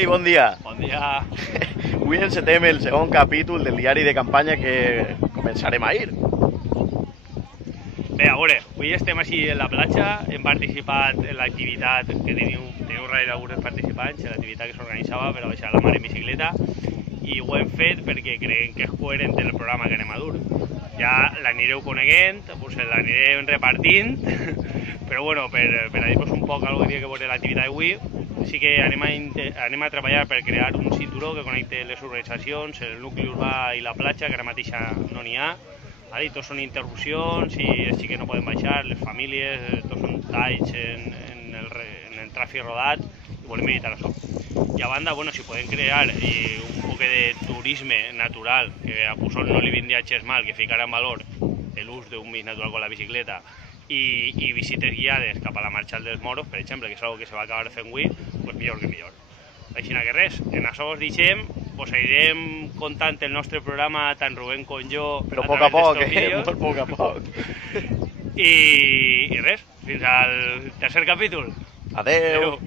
Ei, bon dia. Bon dia. Avui encetem el segon capítol del diari de campanya que començarem ahir. Bé, a veure, avui estem així a la platja, hem participat en l'activitat que teniu darrere alguns participants, en l'activitat que s'organitzava per a baixar la mar en bicicleta, i ho hem fet perquè creiem que és coherent en el programa que anem a dur. Ja l'anireu coneguent, l'anirem repartint, però bueno, per a dir-vos un poc alguna cosa que veure l'activitat d'avui, sí que anem a treballar per crear un cinturó que connecti les urbanitzacions, el nucli urbà i la platja, que ara mateix no n'hi ha. Tots són interrupcions i sí que no poden baixar, les famílies, tots són talls en el tràfic rodat, i volem evitar això. I a banda, bueno, si podem crear un poc de turisme natural, que a Pusol no li vindria gens mal, que ficarà en valor l'ús d'un mig natural com la bicicleta, i visites guiades cap a la Marxal dels Moros, per exemple, que és una cosa que se va acabar fent avui, doncs millor que millor. Així que res, en això us deixem, us anirem contant el nostre programa, tant Rubén com jo, però a poc a poc, molt poc a poc. I res, fins al tercer capítol. Adeu.